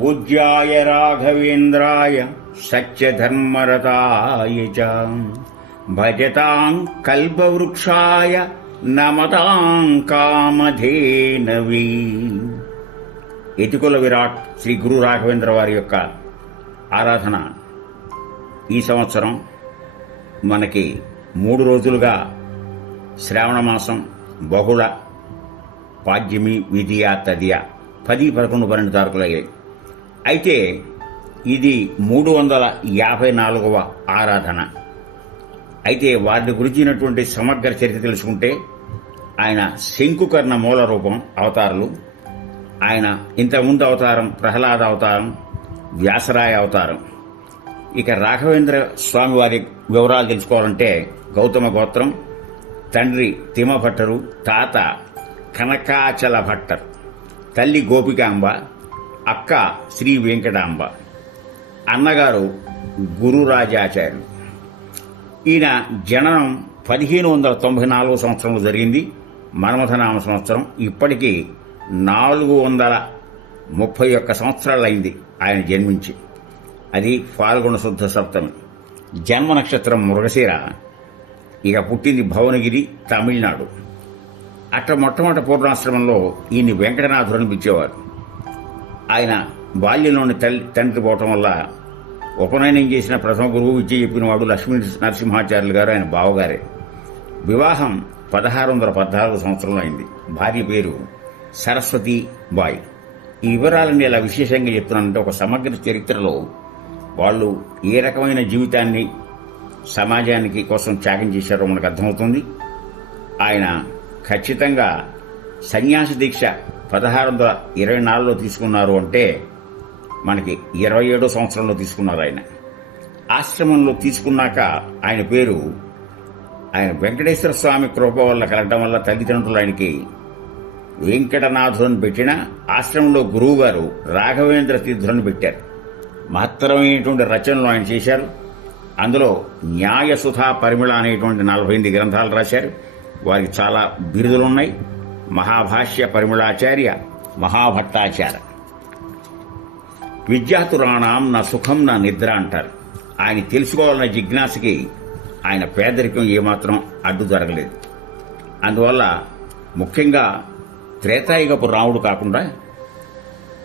పూజ్యాయ రాఘవేంద్రాయ సత్యధర్మరతాయ చ. భజతాం కల్పవృక్షాయ నమతాం కామధేనవీ. ఎతికుల విరాట్ శ్రీ గురు రాఘవేంద్ర వారి యొక్క ఆరాధన ఈ సంవత్సరం మనకి మూడు రోజులుగా శ్రావణ మాసం బహుళ పాడ్యమి విధియ తదియ పది పదకొండు పన్నెండు తారీఖులయ్యాయి. అయితే ఇది మూడు వందల యాభై నాలుగవ ఆరాధన. అయితే వారి గురించినటువంటి సమగ్ర చరిత్ర తెలుసుకుంటే ఆయన శంకుకర్ణ మూల రూపం అవతారులు ఆయన ఇంతకుముందు అవతారం ప్రహ్లాద అవతారం వ్యాసరాయ అవతారం. ఇక రాఘవేంద్ర స్వామి వారి వివరాలు తెలుసుకోవాలంటే గౌతమ గోత్రం తండ్రి తిమ భట్టరు తాత కనకాచల భట్టర్ తల్లి గోపికాంబ అక్క శ్రీ వెంకటాంబ. అన్నగారు గురురాజాచార్యులు. ఈయన జననం పదిహేను వందల తొంభై నాలుగు సంవత్సరంలో జరిగింది. మన్మథనామ సంవత్సరం ఇప్పటికీ నాలుగు వందల ముప్పై ఒక్క సంవత్సరాలైంది ఆయన జన్మించి. అది ఫాల్గుణ శుద్ధ సప్తమి. జన్మ నక్షత్రం మృగశీర. ఇక పుట్టింది భువనగిరి తమిళనాడు. అట్ట మొట్టమొదటి పూర్ణాశ్రమంలో ఈయన్ని వెంకటనాథుడు అనిపించేవారు ఆయన బాల్యంలోని తల్లి తండ్రి పోవటం వల్ల ఉపనయనం చేసిన ప్రథమ గురువు విద్య చెప్పిన వాడు లక్ష్మీ నరసింహాచార్యులు గారు ఆయన బావగారే. వివాహం పదహారు వందల పద్నాలుగు సంవత్సరంలో అయింది. భార్య పేరు సరస్వతి బాయ్. ఈ వివరాలన్నీ ఇలా విశేషంగా చెప్తున్నానంటే ఒక సమగ్ర చరిత్రలో వాళ్ళు ఏ రకమైన జీవితాన్ని సమాజానికి కోసం త్యాగం చేశారో మనకు అర్థమవుతుంది. ఆయన ఖచ్చితంగా సన్యాసి దీక్ష పదహారు వందల ఇరవై నాలుగులో తీసుకున్నారు అంటే మనకి ఇరవై ఏడో సంవత్సరంలో తీసుకున్నారు ఆయన. ఆశ్రమంలో తీసుకున్నాక ఆయన పేరు ఆయన వెంకటేశ్వర స్వామి కృప వల్ల కలగడం వల్ల తల్లిదండ్రులు ఆయనకి వెంకటనాథుని పెట్టిన ఆశ్రమంలో గురువుగారు రాఘవేంద్ర తీర్థులను పెట్టారు. మహత్తరమైనటువంటి రచనలు ఆయన చేశారు. అందులో న్యాయసుధా పరిమళ అనేటువంటి నలభై ఎనిమిది గ్రంథాలు రాశారు. వారికి చాలా బిరుదులున్నాయి మహాభాష్య పరిమళాచార్య మహాభట్టాచార్య. విద్యాతురాణం నా సుఖం నా నిద్ర అంటారు. ఆయన తెలుసుకోవాలన్న జిజ్ఞాసకి ఆయన పేదరికం ఏమాత్రం అడ్డు జరగలేదు. అందువల్ల ముఖ్యంగా త్రేతాయుగపు రాముడు కాకుండా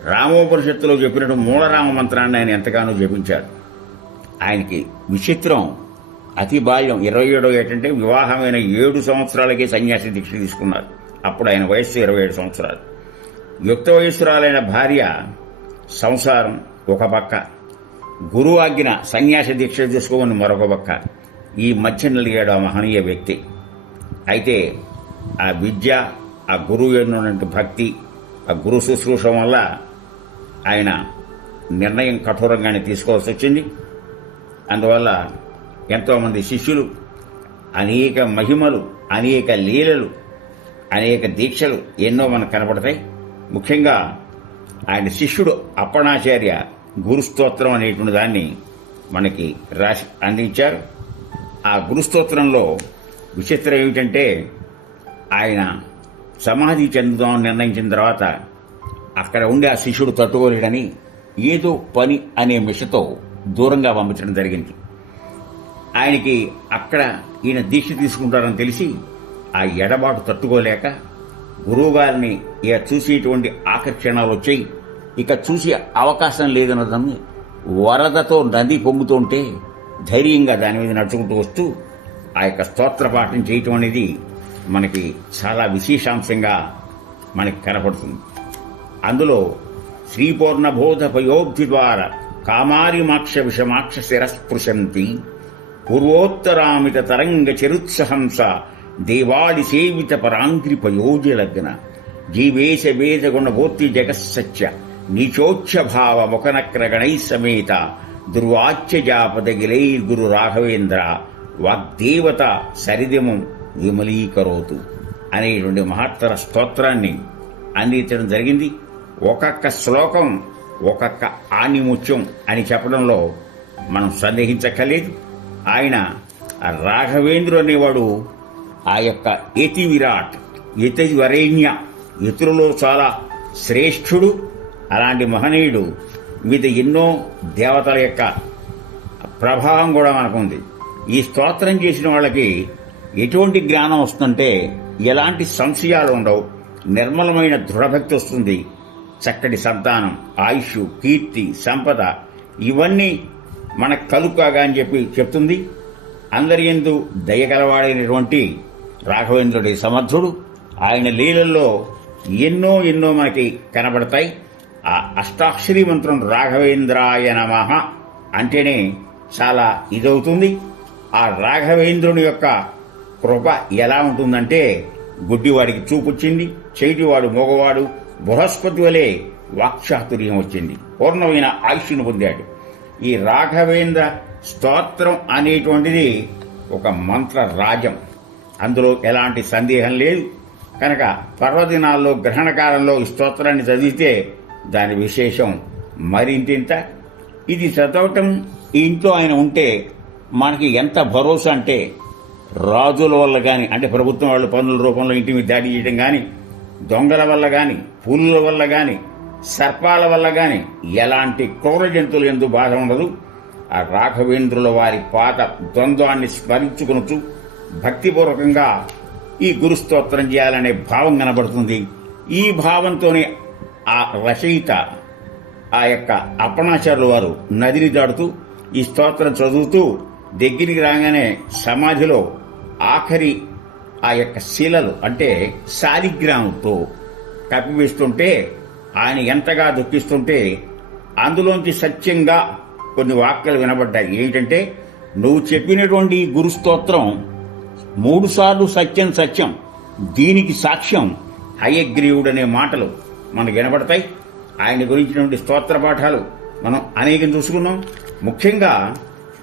రామోపనిషత్తులో చెప్పినట్టు మూలరామ మంత్రాన్ని ఆయన ఎంతగానో జపించాడు ఆయనకి విచిత్రం అతి బాల్యం. ఇరవై ఏడో ఏటంటే వివాహమైన ఏడు సంవత్సరాలకే సన్యాసి దీక్ష తీసుకున్నారు. అప్పుడు ఆయన వయస్సు ఇరవై ఏడు సంవత్సరాలు. యుక్త వయస్సురాలైన భార్య సంసారం ఒక పక్క. గురువు ఆజ్ఞ సన్యాస దీక్ష తీసుకోమని మరొక పక్క. ఈ మధ్య నలిగాడు ఆ మహనీయ వ్యక్తి. అయితే ఆ విద్య ఆ గురువు ఎన్నున్నటువంటి భక్తి ఆ గురు శుశ్రూష వల్ల ఆయన నిర్ణయం కఠోరంగానే తీసుకోవాల్సి వచ్చింది. అందువల్ల ఎంతోమంది శిష్యులు అనేక మహిమలు అనేక లీలలు అనేక దీక్షలు ఎన్నో మనకు కనపడతాయి. ముఖ్యంగా ఆయన శిష్యుడు అప్పణాచార్య గురుస్తోత్రం అనేటువంటి దాన్ని మనకి రాసి అందించారు. ఆ గురుస్తోత్రంలో విచిత్రం ఏమిటంటే ఆయన సమాధి చెందుదామని నిర్ణయించిన తర్వాత అక్కడ ఉండే ఆ శిష్యుడు తట్టుకోలేడని ఏదో పని అనే మిషతో దూరంగా పంపించడం జరిగింది. ఆయనకి అక్కడ ఈయన దీక్ష తీసుకుంటారని తెలిసి ఆ ఎడబాటు తట్టుకోలేక గురువుగారిని ఇక చూసేటువంటి ఆకర్షణలు వచ్చాయి ఇక చూసే అవకాశం లేదన్నదాన్ని వరదతో నది పొంగుతుంటే ధైర్యంగా దాని మీద నడుచుకుంటూ వస్తూ ఆ యొక్క స్తోత్ర పాఠం చేయటం అనేది మనకి చాలా విశేషాంశంగా మనకి కనపడుతుంది. అందులో శ్రీపూర్ణబోధ పయోబ్ధి ద్వారా కామారిమాక్ష విషమాక్ష శిరస్పృశంతి పూర్వోత్తరామిత తరంగ చరుత్సహంస దేవాడి సేవిత పరాంగ్రి పయోజలగ్న జీవేశ వేద గుణభూతి జగత్సత్య నీచోచ్ఛ భావ ముఖనక్రగణై సమేత. దుర్వాచ్య జాపదగిలై గురు రాఘవేంద్ర. వాగ్దేవత సరిదిమం విమలీకరోతు. అనేటువంటి మహత్తర స్తోత్రాన్ని అందించడం జరిగింది. ఒక్కొక్క శ్లోకం ఒక్కొక్క ఆణిముత్యం అని చెప్పడంలో మనం సందేహించక్కర్లేదు. ఆయన రాఘవేంద్రు అనేవాడు ఆ యొక్క యతి విరాట్ యతి వరేణ్య ఇతరులో చాలా శ్రేష్ఠుడు అలాంటి మహనీయుడు. వివిధ ఎన్నో దేవతల యొక్క ప్రభావం కూడా మనకు ఉంది ఈ స్తోత్రం చేసిన వాళ్ళకి ఎటువంటి జ్ఞానం వస్తుంటే ఎలాంటి సంశయాలు ఉండవు. నిర్మలమైన దృఢభక్తి వస్తుంది. చక్కటి సంతానం ఆయుష్ కీర్తి సంపద ఇవన్నీ మనకు కలుకాగా అని చెప్పి చెప్తుంది. అందరి ఎందు దయగలవాడైనటువంటి రాఘవేంద్రుడి సమర్థుడు. ఆయన లీలల్లో ఎన్నో ఎన్నో మనకి కనబడతాయి. ఆ అష్టాక్షరి మంత్రం రాఘవేంద్రాయ నమః అంటేనే చాలా ఇదవుతుంది. ఆ రాఘవేంద్రుని యొక్క కృప ఎలా ఉంటుందంటే గుడ్డివాడికి చూపుచ్చింది చేటివాడు మగవాడు బృహస్పతి వలె వాక్చాతుర్యం వచ్చింది పూర్ణమైన ఆయుష్ను పొందాడు. ఈ రాఘవేంద్ర స్తోత్రం అనేటువంటిది ఒక మంత్ర రాజం. అందులో ఎలాంటి సందేహం లేదు. కనుక పర్వదినాల్లో గ్రహణకాలంలో ఈ స్తోత్రాన్ని చదివితే దాని విశేషం మరింతింత. ఇది చదవటం ఇంట్లో ఆయన ఉంటే మనకి ఎంత భరోసా అంటే రాజుల వల్ల కానీ అంటే ప్రభుత్వం వాళ్ళు పనుల రూపంలో ఇంటి మీద దాడి చేయడం కానీ దొంగల వల్ల కానీ పులుల వల్ల కానీ సర్పాల వల్ల కానీ ఎలాంటి క్రూర జంతువులు ఎందు బాధ ఉండదు. ఆ రాఘవేంద్రుల వారి పాత ద్వంద్వాన్ని స్మరించుకునుచు భక్తిపూర్వకంగా ఈ గురుస్తోత్రం చేయాలనే భావం కనబడుతుంది. ఈ భావంతోనే ఆ రచయిత ఆ యొక్క అపణాచారులు వారు నదిని దాడుతూ ఈ స్తోత్రం చదువుతూ దగ్గరికి రాగానే సమాధిలో ఆఖరి ఆ యొక్క శిలలు అంటే శాలిగ్రామంతో కప్పివేస్తుంటే ఆయన ఎంతగా దుఃఖిస్తుంటే అందులోంచి సత్యంగా కొన్ని వాక్యాలు వినబడ్డాయి. ఏంటంటే నువ్వు చెప్పినటువంటి ఈ మూడుసార్లు సత్యం సత్యం. దీనికి సాక్ష్యం హయగ్రీవుడనే మాటలు మనకు వినబడతాయి. ఆయన గురించినటువంటి స్తోత్ర పాఠాలు మనం అనేకం చూసుకున్నాం. ముఖ్యంగా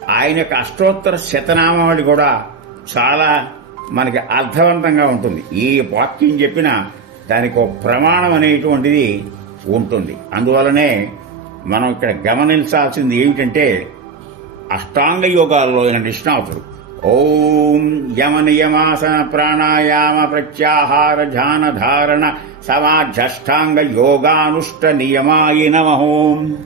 ఆయన యొక్క అష్టోత్తర శతనామావళి కూడా చాలా మనకి అర్థవంతంగా ఉంటుంది. ఏ వాక్యం చెప్పినా దానికి ఒక ప్రమాణం అనేటువంటిది ఉంటుంది. అందువలనే మనం ఇక్కడ గమనించాల్సింది ఏమిటంటే అష్టాంగ యోగాల్లో అయిన నిష్ణాతుడు ఓం యమ నియమాసన ప్రాణాయామ ప్రత్యాహార ధ్యాన ధారణ సమాధ్యష్టాంగ యోగానుష్ట నియమాయి నమహోం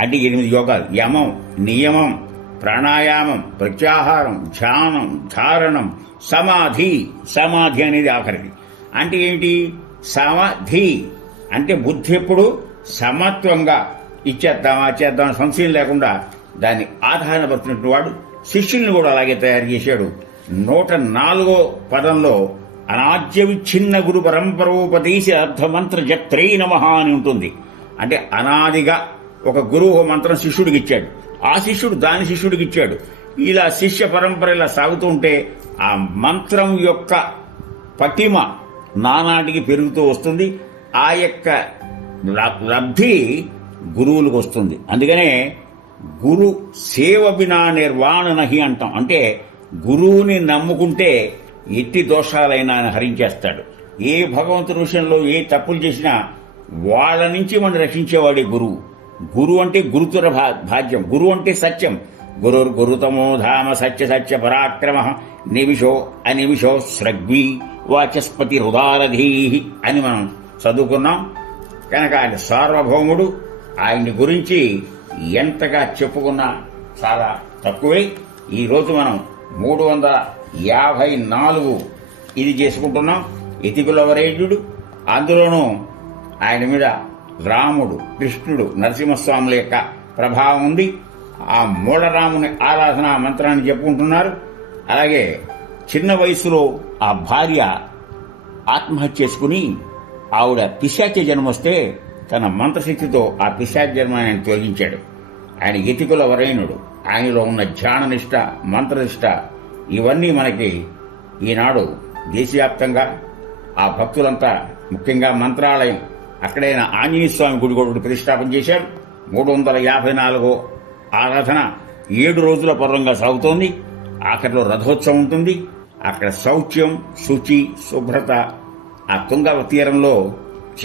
అంటే ఎనిమిది యోగాలు. యమం నియమం ప్రాణాయామం ప్రత్యాహారం ధ్యానం ధారణం సమాధి. సమాధి అనేది ఆఖరిది. అంటే ఏంటి? సమాధి. అంటే బుద్ధి ఎప్పుడు? సమత్వంగా. ఇచ్చేద్దామా చేద్దాం సంశయం లేకుండా దాన్ని ఆధారపడుతున్నటువంటి వాడు శిష్యుల్ని కూడా అలాగే తయారు చేశాడు. నూట నాలుగో పదంలో అనాద్య విచ్ఛిన్న గురు పరంపరోపదేశి అర్ధమంత్ర జత్రై నమ అని ఉంటుంది. అంటే అనాదిగా ఒక గురువు మంత్రం శిష్యుడికి ఇచ్చాడు. ఆ శిష్యుడు దాని శిష్యుడికి ఇచ్చాడు. ఇలా శిష్య పరంపర ఇలా సాగుతుంటే ఆ మంత్రం యొక్క పటిమ నానాటికి పెరుగుతూ వస్తుంది. ఆ యొక్క లబ్ధి గురువులకు వస్తుంది. అందుకనే గురు సేవ వినా నిర్వాణ నహి అంటాం. అంటే గురువుని నమ్ముకుంటే ఎట్టి దోషాలైనా ఆయన హరించేస్తాడు. ఏ భగవంతుడి విషయంలో ఏ తప్పులు చేసినా వాళ్ళ నుంచి మనం రక్షించేవాడే గురువు. గురువు అంటే గురుతుర భా- భాగ్యం. గురువు అంటే సత్యం. గురుర్ గురుతమో ధామ సత్య సత్య పరాక్రమ నిమిషో అనిమిషో స్రగ్వి వాచస్పతి హృదారధీ అని మనం చదువుకున్నాం. కనుక ఆయన సార్వభౌముడు. ఆయన్ని గురించి ఎంతగా చెప్పుకున్నా చాలా తక్కువే. ఈరోజు మనం మూడు వందల యాభై నాలుగు ఇది చేసుకుంటున్నాం. ఇతికుల అందులోనూ ఆయన మీద రాముడు కృష్ణుడు నరసింహస్వాముల యొక్క ప్రభావం ఉంది. ఆ మూలరాముని ఆరాధన మంత్రాన్ని చెప్పుకుంటున్నారు. అలాగే చిన్న వయసులో ఆ భార్య ఆత్మహత్య చేసుకుని ఆవిడ పిశాచ జన్మొస్తే తన మంత్రశక్తితో ఆ పిశాచర్మాన్ని ఆయన తొలగించాడు ఆయన ఎతికుల వరైనుడు ఆయనలో ఉన్న ధ్యాననిష్ట మంత్రనిష్ట ఇవన్నీ మనకి ఈనాడు దేశవ్యాప్తంగా ఆ భక్తులంతా ముఖ్యంగా మంత్రాలయం అక్కడైన ఆంజనేయ స్వామి గుడి కూడా ప్రతిష్టాపన చేశారు. మూడు వందల యాభై నాలుగో ఆరాధన ఏడు రోజుల పర్వంగా సాగుతోంది. ఆఖరిలో రథోత్సవం ఉంటుంది. అక్కడ శౌచ్యం శుచి శుభ్రత ఆ తుంగ తీరంలో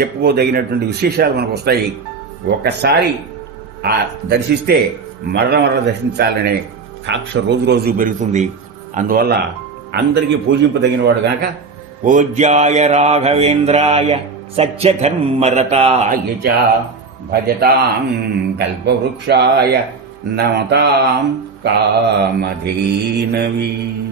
చెప్పుకోదగినటువంటి విశేషాలు మనకు వస్తాయి. ఒకసారి ఆ దర్శిస్తే మరణ మరణ దర్శించాలనే కాక్ష రోజు రోజు పెరుగుతుంది. అందువల్ల అందరికీ పూజింపదగినవాడు గనక పూజ్యాయ రాఘవేంద్రాయ సత్యధర్మరతాయ చ భజతాం కల్పవృక్షాయ నమతాం కామధీనవీ.